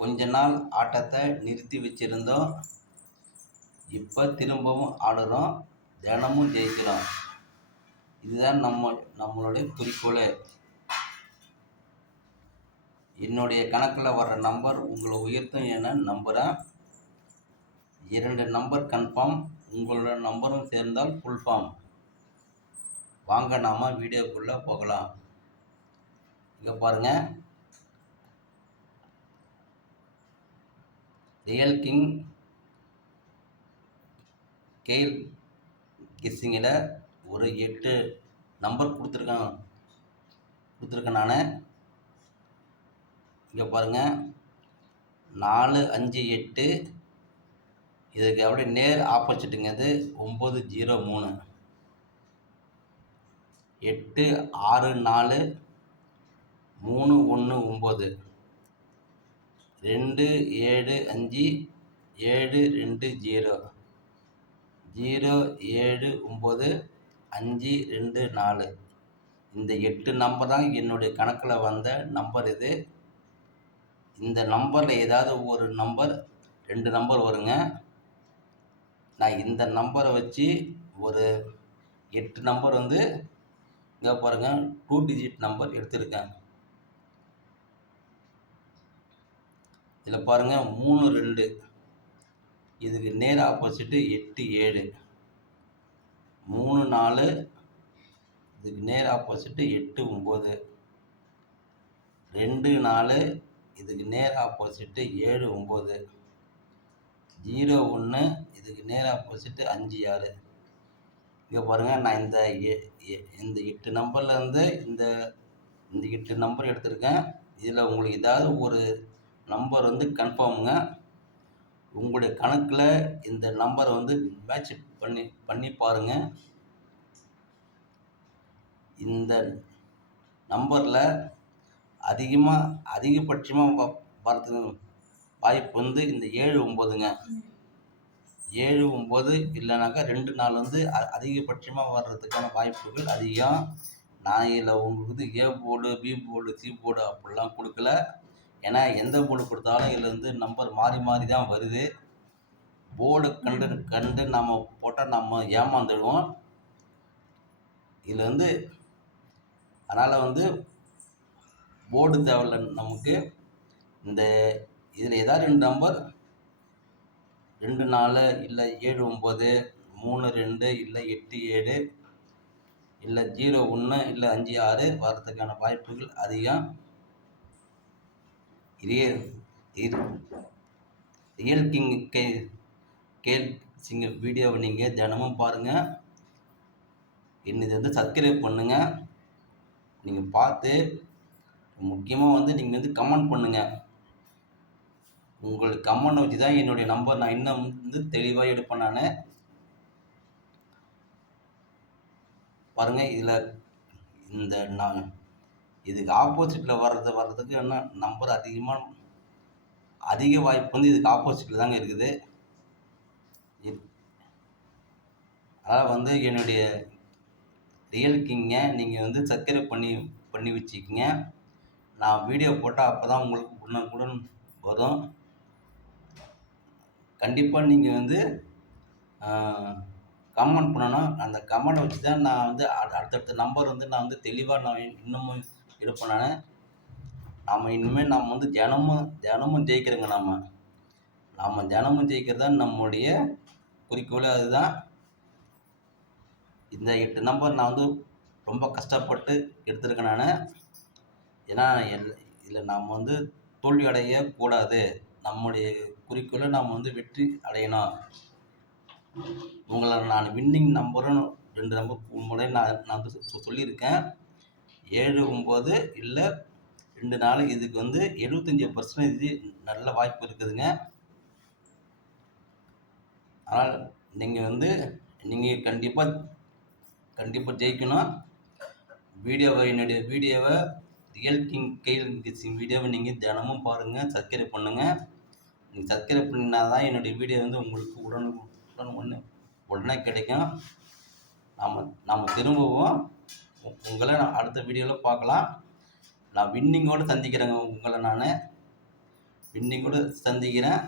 கொஞ்ச நாள் ஆட்டத்தை நிறுத்தி வச்சுருந்தோம். இப்போ திரும்பவும் ஆடுறோம். தினமும் ஜெயிக்கிறோம். இதுதான் நம்மளுடைய குறிக்கோளே. என்னுடைய கணக்கில் வர்ற நம்பர் உங்களை உயர்த்தும் என நம்புகிறேன். 2 நம்பர் கன்ஃபார்ம். உங்களோட நம்பரும் சேர்ந்தால் ஃபுல் ஃபார்ம். வாங்க நாம வீடியோக்குள்ளே போகலாம். இங்கே பாருங்கள், ரியல் கிங் கெயில் கெஸ்ஸிங்கில் ஒரு 8 நம்பர் கொடுத்துருக்கேன் நான். இங்கே பாருங்கள், 4, 5, 8. இதுக்கு அப்படியே நேர் ஆப்போசிட்டுங்க. இது 9, 0, 3. 8, 6, 4, 3, 1, 9. 2, 7, 5, 7, 2, 0. 0, 7, 9, 5, 2, 4. இந்த 8 நம்பர் தான் என்னுடைய கணக்கில் வந்த நம்பர். இது இந்த நம்பரில் ஏதாவது ஒரு நம்பர் 2 நம்பர் வருங்க. நான் இந்த நம்பரை வச்சு ஒரு 8 நம்பர் வந்து இங்கே பாருங்கள் 2 டிஜிட் நம்பர் எடுத்திருக்கேன். இதில் பாருங்கள் 3, 2. இதுக்கு நேர் ஆப்போசிட்டு 8, 7. 3, 4. இதுக்கு நேர் ஆப்போசிட்டு 8, 9. 2, 4. இதுக்கு நேர் ஆப்போசிட்டு 7, 9. 0, 1. இதுக்கு நேர் ஆப்போசிட்டு 5, 6. இங்கே பாருங்கள், நான் இந்த 8 நம்பர்லேருந்து இந்த 8 நம்பர் எடுத்திருக்கேன். இதில் உங்களுக்கு ஏதாவது ஒரு நம்பர் வந்து கன்ஃபார்முங்க. உங்களுடைய கணக்கில் இந்த நம்பரை வந்து மேட்ச் பண்ணி பாருங்கள். இந்த நம்பரில் அதிகபட்சமாக வரதுக்கு வாய்ப்பு வந்து இந்த 7, 9ங்க. 7, 9 இல்லைனாக்கா 2, 4 வந்து அதிகபட்சமாக வர்றதுக்கான வாய்ப்புகள் அதிகம். நான் இதில் உங்களுக்கு A board, B board, C board அப்படிலாம் கொடுக்கல. ஏன்னா எந்த போர்டு கொடுத்தாலும் இதில் வந்து நம்பர் மாறி மாறி தான் வருது. போர்டு கண்டு நம்ம போட்டால் நம்ம ஏமாந்துடுவோம். இதில் வந்து அதனால் வந்து போர்டு தேவையில்லை நமக்கு. இந்த இதில் ஏதாவது 2 நம்பர் 2, 4 இல்லை 7, 9, 3, 2 இல்லை 8, 7 இல்லை 0, 1 இல்லை 5, 6 வர்றதுக்கான வாய்ப்புகள் அதிகம். ரியல் கிங் கெயில் சிங்க வீடியோவை நீங்கள் தினமும் பாருங்கள். இன்னது வந்து சப்ஸ்கிரைப் பண்ணுங்கள். நீங்கள் பார்த்து முக்கியமாக வந்து நீங்கள் வந்து கமெண்ட் பண்ணுங்கள். உங்களுக்கு கமெண்ட் வச்சு தான் என்னுடைய நம்பர் நான் இன்னும் வந்து தெளிவாக எடுப்பேன் நான். பாருங்கள், இதில் நான் இதுக்கு ஆப்போசிட்டில் வர்றதுக்கு என்ன நம்பர் அதிக வாய்ப்பு வந்து இதுக்கு ஆப்போசிட்டில் தாங்க இருக்குது. அதனால் வந்து என்னுடைய ரியல் கிங்கை நீங்கள் வந்து சப்ஸ்கிரைப் பண்ணி வச்சுக்கிங்க. நான் வீடியோ போட்டால் அப்போ தான் உங்களுக்கு உடனுக்குடன் வரும். கண்டிப்பாக நீங்கள் வந்து கமெண்ட் பண்ணணும். அந்த கமெண்டை வச்சு தான் நான் வந்து அடுத்தடுத்த நம்பர் வந்து நான் வந்து தெளிவாக நான் இன்னமும் எடுப்பேன். நாம் இனிமேல் நம்ம வந்து தினமும் ஜெயிக்கிறோங்க. நம்ம தினமும் ஜெயிக்கிறது தான் நம்முடைய குறிக்கோளே. அதுதான். இந்த 8 நம்பர் நான் வந்து ரொம்ப கஷ்டப்பட்டு எடுத்திருக்கேன் நான். ஏன்னா இதில் நாம் வந்து தோல்வி அடையக்கூடாது. நம்முடைய குறிக்கோளை நாம் வந்து வெற்றி அடையணும். உங்களை நான் வின்னிங் நம்பரும் 2 நம்பர் முறை நான் வந்து சொல்லியிருக்கேன். 7, 9 இல்லை 2, 4. இதுக்கு வந்து 75% நல்ல வாய்ப்பு இருக்குதுங்க. ஆனால் நீங்கள் வந்து கண்டிப்பாக ஜெயிக்கணும். என்னுடைய வீடியோவை ரியல் கிங் கெயில் கெஸ்ஸிங் வீடியோவை நீங்கள் தினமும் பாருங்கள். சப்ஸ்கிரைப் பண்ணுங்கள். நீங்கள் சப்ஸ்கிரைப் பண்ணினா தான் என்னுடைய வீடியோ வந்து உங்களுக்கு உடனே கிடைக்கும். நாம் திரும்பவும் உங்களை நான் அடுத்த வீடியோவில் பார்க்கலாம். நான் வின்னிங்கோடு சந்திக்கிறேங்க உங்களை நான். இன்னைக்கு கூட சந்திக்கிறேன்.